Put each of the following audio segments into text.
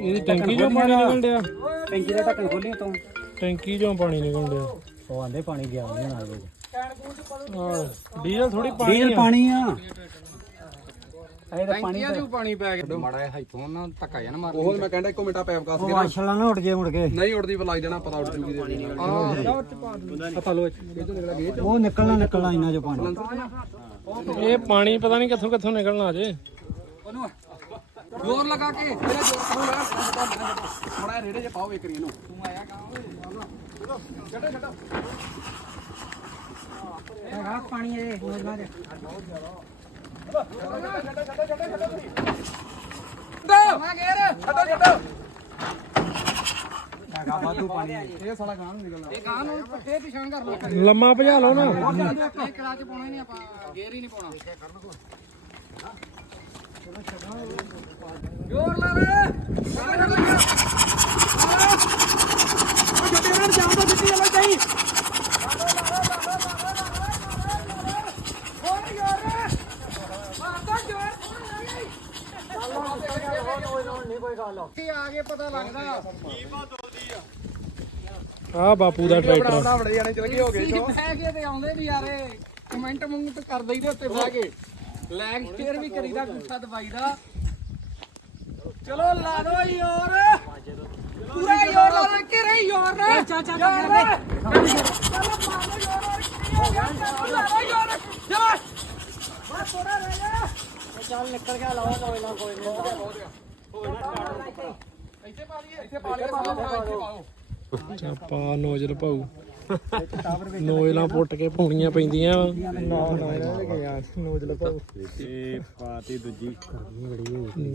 ਇਹਦੀ ਟੈਂਕੀ ਚੋਂ ਪਾਣੀ ਨਿਕਲ ਡਿਆ? ਟੈਂਕੀ ਦਾ ਢੱਕਣ ਖੋਲੀ ਤੂੰ। ਟੈਂਕੀ ਚੋਂ ਪਾਣੀ ਨਿਕਲ ਡਿਆ। ਉਹ ਆਂਦੇ ਪਾਣੀ ਗਿਆ ਨਹੀਂ ਆਹ ਡੀਜ਼ਲ ਥੋੜੀ ਪਾਣੀ ਡੀਜ਼ਲ ਆ। ਪਾਣੀ ਆ। ਇਹ ਤਾਂ ਪਾਣੀ ਟੈਂਕੀਆਂ 'ਚ ਵੀ ਪਾਣੀ ਪੈ ਗਿਆ ਮਾੜਾ ਜਿਹਾ ਹਾਈਪੋਂ ਨਾ ਧੱਕਾ ਜਾਣਾ ਮਾਰ ਉਹ ਮੈਂ ਕਹਿੰਦਾ ਇੱਕੋ ਮਿੰਟਾ ਪੈਪ ਕਾਸ ਉਹ ਆਸ਼ਲਾ ਨਾ। ਉੱਡ ਜੇ ਮੁੜ ਕੇ। ਨਹੀਂ ਉੜਦੀ ਬਲਾਈ ਦੇਣਾ ਪਤਾ ਉੱਡ ਜੂਗੀ ਦੇ ਪਤਾ ਲੋ ਇਹ ਨਿਕਲ ਗਿਆ ਉਹ ਨਿਕਲਣਾ ਨਿਕਲਣਾ ਇੰਨਾ ਜੋ ਪਾਣੀ। ਇਹ ਪਾਣੀ ਪਤਾ ਨਹੀਂ ਕਿੱਥੋਂ ਕਿੱਥੋਂ ਨਿਕਲਣਾ ਅਜੇ। ਉਹਨੂੰ ਜ਼ੋਰ ਲਗਾ ਕੇ ਜਿਹੜਾ ਜ਼ੋਰ ਪਾਉਂਦਾ ਥੋੜਾ ਰੇੜੇ ਜੇ ਪਾਓ ਵੇਕਰੀ ਇਹਨੂੰ। ਤੂੰ ਆਇਆ ਕਹਾਂ ਓਏ ਛੱਡੋ ਛੱਡੋ। ਹੈਗਾ ਪਾਣੀ ਇਹ ਨੋਜ਼ਲਾਂ ਦੇ ਮੈਂ ਗੇਰ ਛੱਡੋ ਛੱਡੋ। ਹੈਗਾ ਵਾਧੂ ਪਾਣੀ ਇਹ ਸਾਲਾ ਗਾਂ ਨੂੰ ਨਿਕਲਣਾ ਇਹ ਗਾਂ ਨੂੰ ਪੱਠੇ ਪਿਛਾਣ ਕਰ ਲੋ ਲੰਮਾ ਭਜਾ ਲਓ ਨਾ। ਇਹ ਕਿਲਾ ਚ ਪਾਉਣਾ ਹੀ ਨਹੀਂ ਆਪਾਂ ਗੇਰ ਹੀ ਨਹੀਂ ਪਾਉਣਾ। ਜ਼ੋਰ ਲਾ ਰੇ। ਆ ਬਾਪੂ ਦਾ ਟਰੈਕਟਰ ਬੜੇ ਜਾਣੇ ਚਲ ਗਏ ਹੋ ਗਏ ਬਹਿ ਕੇ ਤੇ ਆਉਂਦੇ ਨਹੀਂ ਯਾਰੇ ਕਮੈਂਟ ਮੁੰਗਟ ਕਰ ਦਈਦੇ ਉੱਤੇ ਬਹਿ ਕੇ ਲੈਗ ਸ਼ੇਅਰ ਵੀ ਕਰੀਦਾ ਗੁੱਸਾ ਦਵਾਈ ਦਾ। ਚਲੋ ਲਾ ਦੋ ਯਾਰ। ਪੂਰਾ ਯਾਰ ਲਾ ਦੇ ਕਿ ਰੇ ਯਾਰ। ਚਾ ਚਾ ਚਾ ਚਲੋ ਮਾਰੋ ਯਾਰ ਚਲੋ ਲਾ ਦੋ ਯਾਰ। ਚਲੋ। ਬਸ ਥੋੜਾ ਰਹਿ ਗਿਆ ਚੱਲ ਨਿਕਲ ਗਿਆ ਲਾਵਾ ਕੋਈ ਨਾ ਕੋਈ ਇੱਥੇ। ਪਾ ਲਈਏ ਇੱਥੇ ਪਾ ਲਈਏ ਇੱਥੇ ਪਾਓ। ਨੋਜ਼ਲ ਪਾਉ ਨੋਜ਼ਲਾਂ ਪੁੱਟ ਕੇ ਪਾਉਣੀਆਂ ਪੈਂਦੀਆਂ ਨਾ ਨਾ ਨੋਜ਼ਲ ਪਾਉ ਇਹ ਪਾਤੀ ਦੂਜੀ।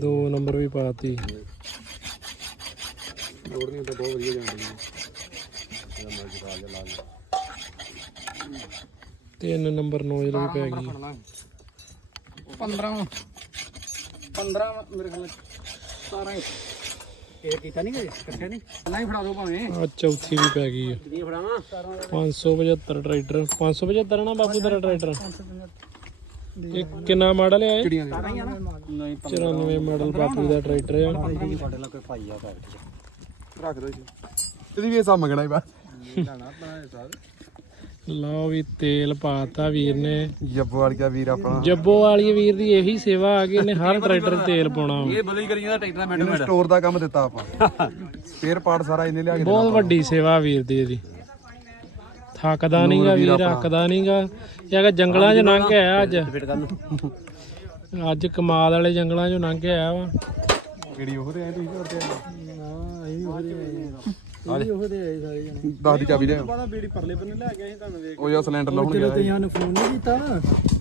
ਦੋ ਨੰਬਰ ਵੀ ਪਾਤੀ। ਲੋੜ ਨਹੀਂ ਤਾਂ ਬਹੁਤ ਵਧੀਆ ਜਾਂਦੀ ਤਿੰਨ ਨੰਬਰ ਨੋਜ਼ਲ ਵੀ ਪੈ ਗਈ। 15 15 ਮੇਰੇ ਖਿਆਲ 17 ਇਹ ਕੀਤਾ ਨਹੀਂ ਗਏ ਇਕੱਠੇ ਨਹੀਂ ਨਹੀਂ ਫੜਾ ਦੋ ਭਾਵੇਂ। ਆ ਚੌਥੀ ਵੀ ਪੈ ਗਈ ਆ। ਕੀ ਫੜਾਵਾਂ? 575 ਟਰੈਕਟਰ। 575 ਨਾ ਬਾਪੂ ਦਾ ਟਰੈਕਟਰ? ਇਹ ਕਿੰਨਾ ਮਾਡਲ ਹੈ ਇਹ? ਚਿੜੀਆਂ ਦੇ ਸਾਰਾ ਹੀ ਆ ਨਹੀਂ 94 ਮਾਡਲ ਬਾਪੂ ਦਾ ਟਰੈਕਟਰ ਆ। ਨਹੀਂ ਤੁਹਾਡੇ ਨਾਲ ਕੋਈ ਭਾਈ ਆ ਕਰ ਰੱਖ ਦੋ ਜੀ। ਇਹਦੀ ਵੀ ਹਿਸਾਬ ਮੰਗਣਾ ਹੀ ਬਸ। ਲਓ ਵੀ ਤੇਲ ਪਾਤਾ ਵੀਰ ਨੇ। ਜੱਬੋ ਵਾਲ ਗਿਆ ਵੀਰ ਆਪਣਾ। ਜੱਬੋ ਵਾਲੀ ਵੀਰ ਦੀ ਇਹੀ ਸੇਵਾ ਆ ਗਈ ਇਹਨੇ ਹਰ ਟਰੈਕਟਰ 'ਚ ਤੇਲ ਪਾਉਣਾ ਵਾ। ਬਦਲੀ ਕਰੀ ਜਾਂਦਾ ਟਰੈਕਟਰ ਮਿੰਟ ਇਹਨੂੰ ਸਟੋਰ ਦਾ ਕੰਮ ਦਿੱਤਾ ਆਪਾਂ। ਸਪੇਅਰ ਪਾਰਟ ਸਾਰਾ ਇਹਨੇ ਲਿਆ ਕੇ ਬਹੁਤ ਵੱਡੀ ਸੇਵਾ ਵੀਰ ਦੀ ਇਹਦੀ। ਥੱਕਦਾ ਨਹੀਂਗਾ ਵੀਰ ਰੱਖਦਾ ਨਹੀਂਗਾ ਇਹ ਅਗਾ ਜੰਗਲਾਂ 'ਚ ਲੰਘ ਕੇ ਆਇਆ ਅੱਜ। ਫਿੱਟ ਕਰ ਨੂੰ ਅੱਜ ਕਮਾਲ ਵਾਲੇ ਜੰਗਲਾਂ 'ਚੋਂ ਲੰਘ ਕੇ ਆਇਆ ਵਾ। ਕਿਹੜੀ ਉਹ ਤੇ ਆਏ ਤੁਸੀਂ ਹੋਰ ਤੇ? ਉਹਦੇ ਆਏ ਸਾਰੇ ਜਣੇ। ਦਸ ਦੀ ਚਾਬੀ ਲਿਆਓ ਪਤਾ ਬੀੜੀ ਪਰਲੇ ਬੰਨੇ ਲੈ ਗਏ ਸੀ ਤੁਹਾਨੂੰ ਵੇਖ ਉਹ ਜੋ ਸਿਲੰਡਰ ਲਾਉਣ ਗਿਆ ਤੇ ਸਾਨੂੰ ਫੋਨ ਨਹੀਂ ਕੀਤਾ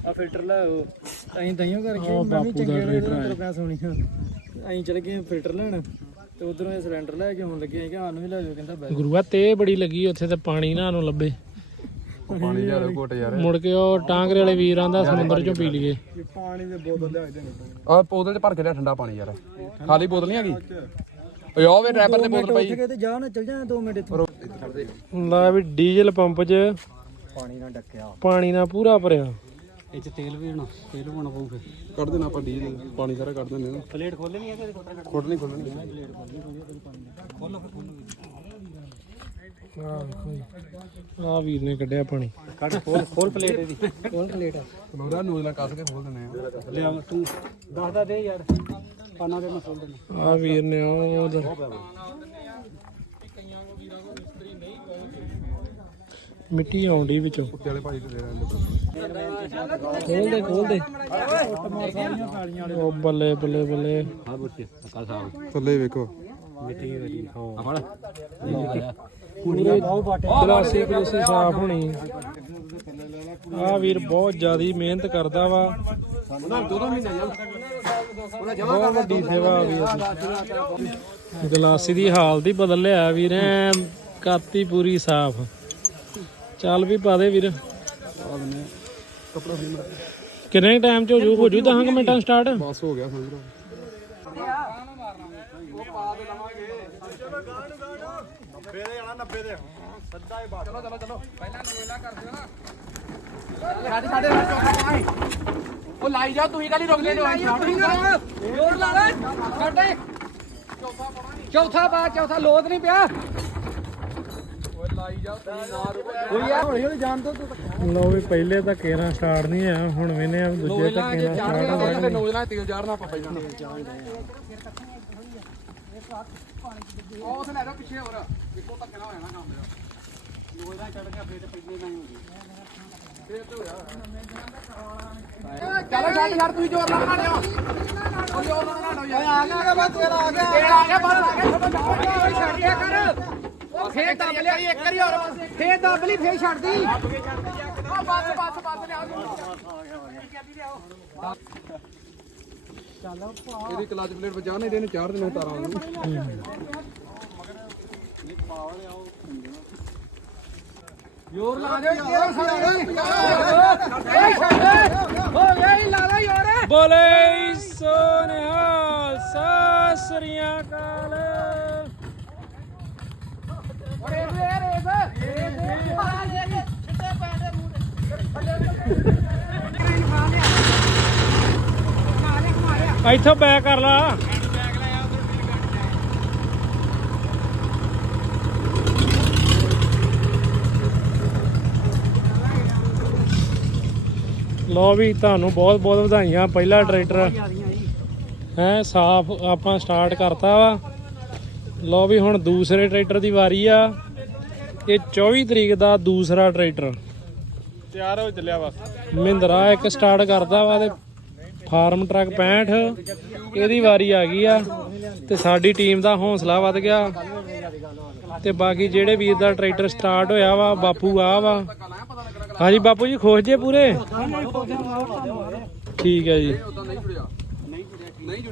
ਆ ਫਿਲਟਰ ਲੈ ਆਓ। ਅਸੀਂ ਤਾਈਓ ਕਰਕੇ ਮੈਂ ਵੀ ਚੰਗੇ ਰਹੇ ਰੁਪਿਆ ਸੋਣੀ ਅਸੀਂ ਚਲੇ ਗਏ ਫਿਲਟਰ ਲੈਣ ਤੇ ਉਧਰੋਂ ਇਹ ਸਿਲੰਡਰ ਲੈ ਕੇ ਆਉਣ ਲੱਗੇ। ਕਿ ਸਾਨੂੰ ਵੀ ਲੈ ਜਾਓ ਕਹਿੰਦਾ ਬੈ ਗੁਰੂਆ ਤੇ ਬੜੀ ਲੱਗੀ ਉੱਥੇ ਤੇ ਪਾਣੀ ਨਾ ਨੂੰ ਲੱਭੇ। ਪਾਣੀ ਲਿਆ ਲਓ ਘੁੱਟ ਯਾਰ। ਮੁੜ ਕੇ ਉਹ ਟਾਂਗਰੇ ਵਾਲੇ ਵੀਰ ਆਂਦਾ ਸਮੁੰਦਰ 'ਚੋਂ ਪੀ ਲਈਏ। ਪਾਣੀ ਦੇ ਬੋਤਲ ਲਿਆ ਕੇ ਆ ਬੋਤਲ ਚ ਭਰ ਕੇ ਲਿਆ ਠੰਡਾ ਪਾਣੀ ਯਾਰ। ਖਾਲੀ ਬੋਤਲ ਨਹੀਂ ਹੈਗੀ? ਓਏ ਆ ਵੇ ਡਰਾਈਵਰ ਤੇ ਬੋਤਲ ਪਈ। ਉੱਠ ਕੇ ਤੇ ਜਾ ਨਾ ਚੱਲ ਜਾ 2 ਮਿੰਟ ਇੱਥੋਂ। ਲਾ ਵੀ ਡੀਜ਼ਲ ਪੰਪ 'ਚ ਪਾਣੀ ਨਾਲ ਡੱਕਿਆ। ਪਾਣੀ ਨਾਲ ਪੂਰਾ ਭਰਿਆ। ਇਹ ਚ ਤੇਲ ਵੀ ਹੋਣਾ ਤੇਲ ਪਾਉਣਾ ਪਊ ਫਿਰ। ਕੱਢ ਦੇਣਾ ਆਪਾਂ ਡੀਜ਼ਲ ਪਾਣੀ ਸਾਰਾ ਕੱਢ ਦਿੰਦੇ ਹਾਂ। ਪਲੇਟ ਖੋਲਣੀ ਹੈ ਕਿ ਕੋਟਾ ਕੱਢ ਖੋਲਣੀ ਖੋਲਣੀ ਆ ਵੀਰ ਨੇ ਕੱਢਿਆ ਪਾਣੀ। ਕੱਢ ਖੋਲ ਖੋਲ ਪਲੇਟ ਇਹਦੀ। ਖੋਲ ਪਲੇਟ ਲੋੜਾ ਨੂਜ਼ਲਾ ਕੱਸ ਕੇ ਖੋਲ ਦਿੰਦੇ ਆ। ਲਿਆ ਤੂੰ ਦੱਸਦਾ ਦੇ ਯਾਰ। ਪਾਣਾ ਦੇ ਮੈਂ ਖੋਲ ਦਿੰਦਾ ਆ ਵੀਰ ਨੇ ਉਹ ਉਧਰ। ਮਿੱਟੀ ਆਉਂਦੀ ਵਿੱਚੋਂ। ਕੁੱਤੇ ਵਾਲੇ ਭਾਜੀ ਤੇ ਦੇ ਖੋਲ ਦੇ ਖੋਲ ਦੇ। ਉਹ ਬੱਲੇ ਬੱਲੇ ਬੱਲੇ। ਹਾਂ ਬੁੱਤੇ ਅਕਾ ਸਾਹਿਬ ਥੱਲੇ ਵੇਖੋ। ਮਿੱਟੀ ਵਰੀ ਹਾਂ। ਆ ਫੜ। ਪੂਰੇ ਗਲਾਸੀ ਗਲਾਸੀ ਸਾਫ਼ ਹੋਣੀ। ਆ ਵੀਰ ਬਹੁਤ ਜ਼ਿਆਦੀ ਮਿਹਨਤ ਕਰਦਾ ਵਾ। ਦੋ ਦੋ ਮਹੀਨੇ ਬਹੁਤ ਵੱਡੀ ਸੇਵਾ ਗਲਾਸੀ ਦੀ ਹਾਲਤ ਹੀ ਬਦਲ ਲਿਆ ਵੀਰ ਕਾਤੀ ਪੂਰੀ ਸਾਫ਼। ਚੱਲ ਵੀ ਪਾ ਦੇ ਵੀਰ। ਕਪੜਾ ਫਰੀ ਕਿੰਨੇ ਟਾਈਮ ਚ ਹੋ ਜੂ? ਹੋ ਜੂ 10 ਮਿੰਟਾਂ ਸਟਾਰਟ ਬਸ ਹੋ ਗਿਆ ਸਮਝ ਲਓ। ਸਾਡੇ ਸਾਡੇ ਉਹ ਲਾਈ ਜਾ ਤੁਸੀਂ ਕਾਲੀ ਰੁਕਦੇ ਜੋ ਜ਼ੋਰ ਲਾ ਲੈ ਚੌਥਾ ਚੌਥਾ ਲੋਦ ਨਹੀਂ ਪਿਆ ਲੋ ਵੀ ਪਹਿਲੇ ਤਾਂ ਕੇਰਾਂ ਸਟਾਰਟ ਨਹੀਂ ਆ ਹੁਣ ਵੇਨੇ ਆ ਦੂਜੇ ਤਾਂ ਕੇਰਾਂ ਸਟਾਰਟ ਹੋ ਤੇ ਨੌਜਵਾਨ ਤੇਲ ਜਾੜਨਾ ਆਪਾਂ ਪਹਿਲਾਂ। ਉਹ ਲੈ ਲਓ ਪਿੱਛੇ ਹੋਰ। ਇੱਕੋ ਧੱਕੇ ਨਾਲ ਹੋ ਜਾਣਾ ਕੰਮ ਮੇਰਾ। ਲੋਦਾ ਚੜ ਗਿਆ ਫੇਰ ਤੇ ਪਹਿਲੇ ਨਹੀਂ ਹੁੰਦੀ ਚਲੋ ਛੱਡ ਛੱਡ ਤੂੰ ਜੋਰ ਨਾਲ ਨਾੜਿਓ ਉਹ ਜੋਰ ਨਾਲ ਨਾੜੋ ਯਾਰ ਆ ਗਿਆ ਬਸ ਤੇਰਾ ਆ ਗਿਆ। ਤੇਰਾ ਆ ਗਿਆ ਬਾਹਰ ਆ ਗਿਆ ਛੱਡ ਛੱਡਿਆ ਕਰ। ਉਹ ਫੇਰ ਦੱਬ ਲਿਆ ਇੱਕ ਵਾਰੀ ਹੋਰ ਫੇਰ ਦੱਬ ਲਈ ਫੇਰ ਛੱਡ ਦੀ। ਉਹ ਬਸ ਬਸ ਬਸ ਲਿਆ ਇਹਦੀ ਕਲਚ ਪਲੇਟ ਵਜਾ ਨਹੀਂ ਦੇਣੇ ਚਾਰ ਦਿਨ ਤਾਰਾਂ ਨੂੰ ਯੋਰ ਲਾ ਦੇ ਯੋਰ ਲਾ ਲੈ ਬੋਲੇ ਸੋਨਿਹਾਲ ਸਾਸਰੀਆਂ ਕਾਲ ਓਏ ਰੇ ਰੇ ਰੇ ਛਿੱਟੇ ਪੈਣੇ ਇੱਥੋਂ ਬੈਕ ਕਰ ਲਾ। ਲੋ ਵੀ ਤੁਹਾਨੂੰ ਬਹੁਤ ਬਹੁਤ ਵਧਾਈਆਂ ਪਹਿਲਾ ਟਰੈਕਟਰ। ਹੈ ਸਾਫ਼ ਆਪਾਂ ਸਟਾਰਟ ਕਰਤਾ ਵਾ। ਲੋ ਵੀ ਹੁਣ ਦੂਸਰੇ ਟਰੈਕਟਰ ਦੀ ਵਾਰੀ ਆ। ਇਹ 24 ਤਰੀਕ ਦਾ ਦੂਸਰਾ ਟਰੈਕਟਰ। ਤਿਆਰ ਹੋ ਚੱਲਿਆ ਬਸ। ਮਹਿੰਦਰਾ ਇੱਕ ਸਟਾਰਟ ਕਰਦਾ ਵਾ ਤੇ ਫਾਰਮ ਟਰੱਕ 65 ਇਹਦੀ ਵਾਰੀ ਆ ਗਈ ਆ। ਤੇ ਸਾਡੀ ਟੀਮ ਦਾ ਹੌਸਲਾ ਵੱਧ ਗਿਆ। ਤੇ ਬਾਕੀ ਜਿਹੜੇ ਵੀਰ ਦਾ ਟਰੈਕਟਰ ਸਟਾਰਟ ਹੋਇਆ ਵਾ ਬਾਪੂ ਆ ਵਾ। ਹਾਂਜੀ ਬਾਪੂ ਜੀ ਖੁਸ਼ ਜੇ ਪੂਰੇ? ਠੀਕ ਹੈ ਜੀ। ਉਦਾਂ ਨਹੀਂ ਜੁੜਿਆ ਨਹੀਂ ਜੁੜਿਆ। ਨਹੀਂ ਜੁੜਿਆ।